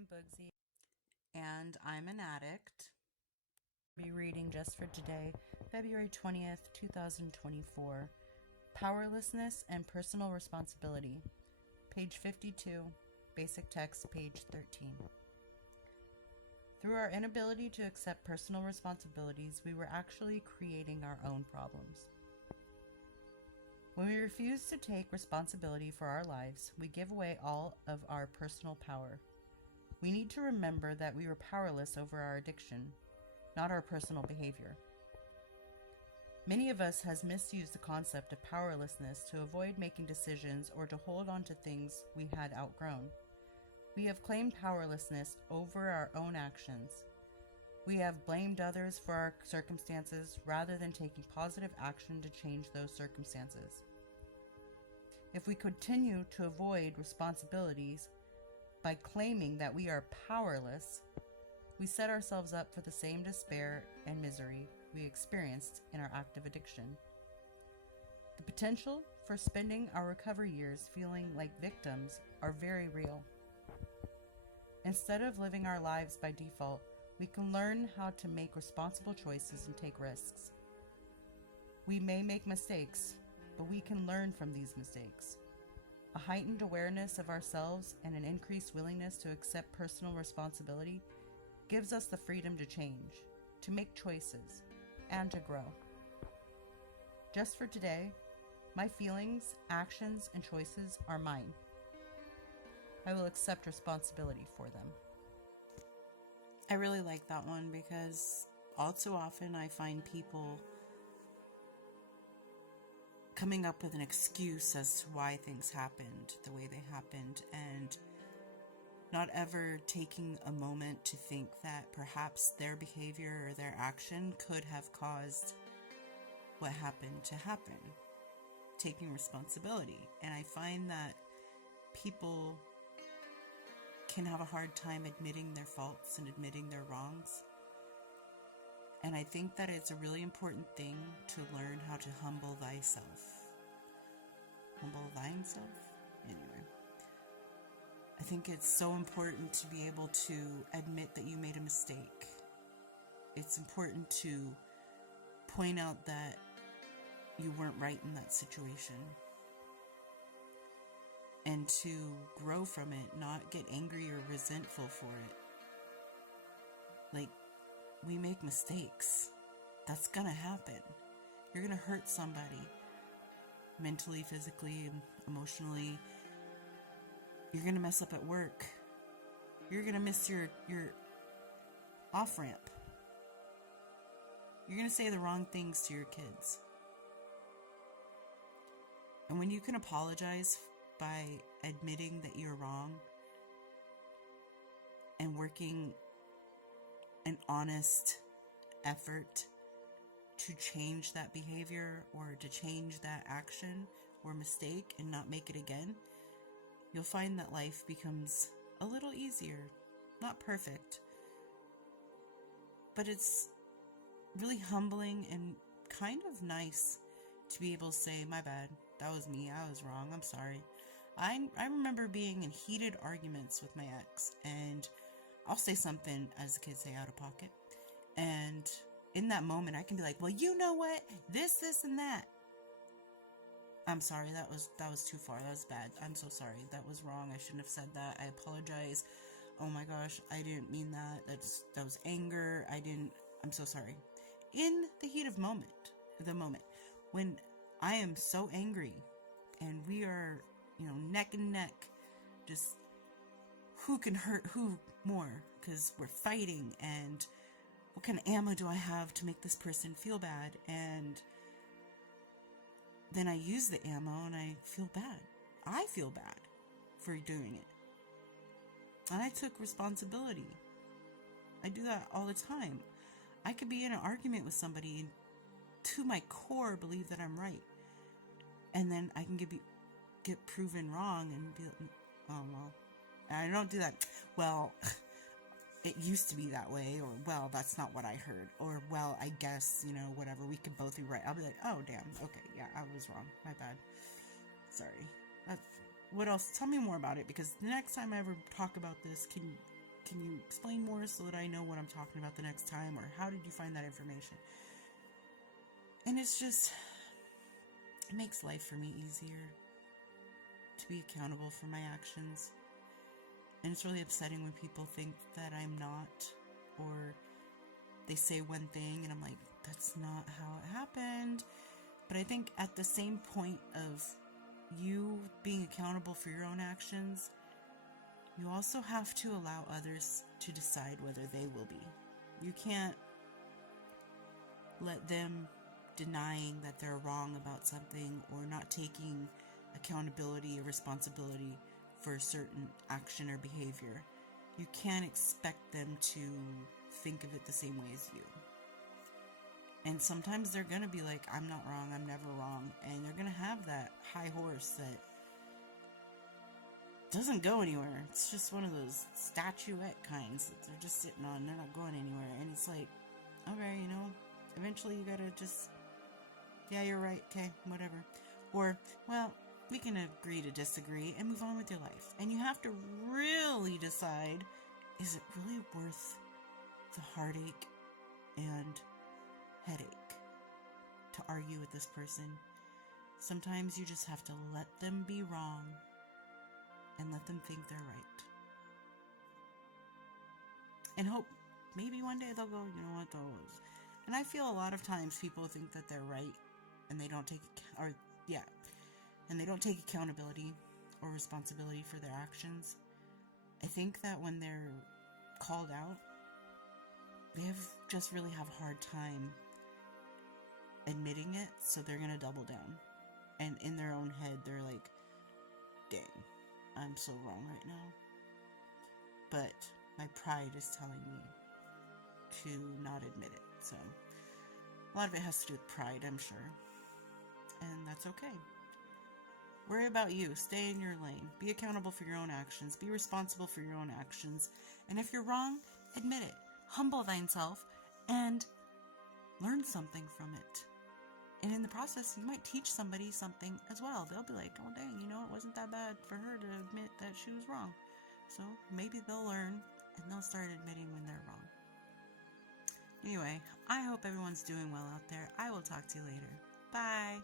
I'm Bugsy, and I'm an addict. I'll be reading just for today, February 20th, 2024. Powerlessness and Personal Responsibility. Page 52, basic text, page 13. Through our inability to accept personal responsibilities, we were actually creating our own problems. When we refuse to take responsibility for our lives, we give away all of our personal power. We need to remember that we were powerless over our addiction, not our personal behavior. Many of us has misused the concept of powerlessness to avoid making decisions or to hold on to things we had outgrown. We have claimed powerlessness over our own actions. We have blamed others for our circumstances rather than taking positive action to change those circumstances. If we continue to avoid responsibilities by claiming that we are powerless, we set ourselves up for the same despair and misery we experienced in our active addiction. The potential for spending our recovery years feeling like victims are very real. Instead of living our lives by default, we can learn how to make responsible choices and take risks. We may make mistakes, but we can learn from these mistakes. A heightened awareness of ourselves and an increased willingness to accept personal responsibility gives us the freedom to change, to make choices, and to grow. Just for today, my feelings, actions, and choices are mine. I will accept responsibility for them. I really like that one because all too often I find people coming up with an excuse as to why things happened the way they happened, and not ever taking a moment to think that perhaps their behavior or their action could have caused what happened to happen. Taking responsibility. And I find that people can have a hard time admitting their faults and admitting their wrongs. And I think that it's a really important thing to learn how to humble thyself. Humble thyself? Anyway. I think it's so important to be able to admit that you made a mistake. It's important to point out that you weren't right in that situation. And to grow from it, not get angry or resentful for it. Like, we make mistakes. That's gonna happen. You're gonna hurt somebody. Mentally, physically, emotionally. You're gonna mess up at work. You're gonna miss your off-ramp. You're gonna say the wrong things to your kids. And when you can apologize by admitting that you're wrong and working an honest effort to change that behavior or to change that action or mistake and not make it again, you'll find that life becomes a little easier. Not perfect, but it's really humbling and kind of nice to be able to say, my bad, that was me, I was wrong, I'm sorry. I remember being in heated arguments with my ex, and I'll say something, as the kids say, out of pocket. And in that moment, I can be like, well, you know what? This, and that. I'm sorry, that was too far. That was bad. I'm so sorry. That was wrong. I shouldn't have said that. I apologize. Oh my gosh, I didn't mean that. That was anger. I'm so sorry. In the heat of the moment, when I am so angry and we are, neck and neck, just who can hurt who more, because we're fighting, and what kind of ammo do I have to make this person feel bad? And then I use the ammo and I feel bad. I feel bad for doing it. And I took responsibility. I do that all the time. I could be in an argument with somebody and to my core believe that I'm right. And then I can get proven wrong and be like, oh, well, I don't do that. Well, it used to be that way, or, well, that's not what I heard, or, well, I guess, whatever, we could both be right. I'll be like, oh, damn, okay, yeah, I was wrong, my bad, sorry. What else? Tell me more about it, because the next time I ever talk about this, can you explain more so that I know what I'm talking about the next time? Or how did you find that information? And it's just, it makes life for me easier to be accountable for my actions. And it's really upsetting when people think that I'm not, or they say one thing and I'm like, that's not how it happened. But I think at the same point of you being accountable for your own actions, you also have to allow others to decide whether they will be. You can't let them denying that they're wrong about something or not taking accountability or responsibility for a certain action or behavior. You can't expect them to think of it the same way as you. And sometimes they're going to be like, I'm not wrong, I'm never wrong. And they're going to have that high horse that doesn't go anywhere. It's just one of those statuette kinds that they're just sitting on. They're not going anywhere. And it's like, okay, eventually you gotta just, yeah, you're right, okay, whatever. Or, well, we can agree to disagree and move on with your life. And you have to really decide, is it really worth the heartache and headache to argue with this person? Sometimes you just have to let them be wrong and let them think they're right. And hope maybe one day they'll go, you know what, those. And I feel a lot of times people think that they're right and they don't take accountability or responsibility for their actions. I think that when they're called out, they just really have a hard time admitting it, so they're gonna double down. And in their own head, they're like, dang, I'm so wrong right now. But my pride is telling me to not admit it. So a lot of it has to do with pride, I'm sure. And that's okay. Worry about you. Stay in your lane. Be accountable for your own actions. Be responsible for your own actions. And if you're wrong, admit it. Humble thyself and learn something from it. And in the process, you might teach somebody something as well. They'll be like, oh dang, it wasn't that bad for her to admit that she was wrong. So maybe they'll learn and they'll start admitting when they're wrong. Anyway, I hope everyone's doing well out there. I will talk to you later. Bye.